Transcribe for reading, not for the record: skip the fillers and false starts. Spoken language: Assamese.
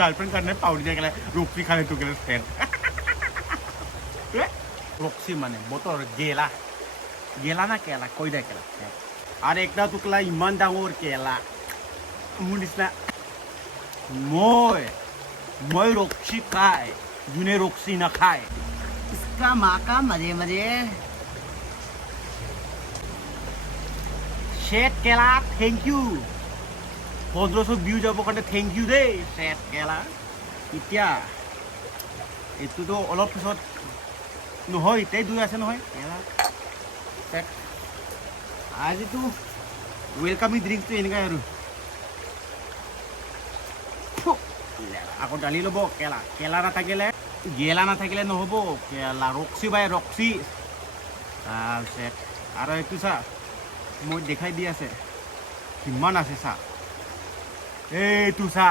গাৰ্লফ্ৰেণ্ড কাৰণে পাউৰি দিয়া গেলে ৰক্সি খালে তো গেলে ফ্ৰেণ্ড ৰক্সি মানে বতৰ গেলা গেলা না কেলা কৈ দে কেলা আৰু একটা টুকলা ইমান ডাঙৰ কেলা মোৰ নিচিনা মই ৰক্সি খাই যোনে ৰক্সি নাখায় इसका माँ का मजे मजे শ্বেত কেলা থেংক ইউ 1500 ভিউ যাবৰ কাৰণে থেংক ইউ দেই শ্বেত কেলা এতিয়া এইটোতো অলপ পিছত নহয় এতিয়াই দুই আছে নহয় কেলা আজিতো ৱেলকামিং ড্ৰিংকটো এনেকুৱাই আৰু আকৌ ডালি ল'ব কেলা কেলা নাথাকিলে গেলা নাথাকিলে নহ'ব কেলা ৰক্সি বাই ৰক্সি তাৰপিছত আৰু এইটো চা মই দেখাই দি আছে কিমান আছে চা এইটো চা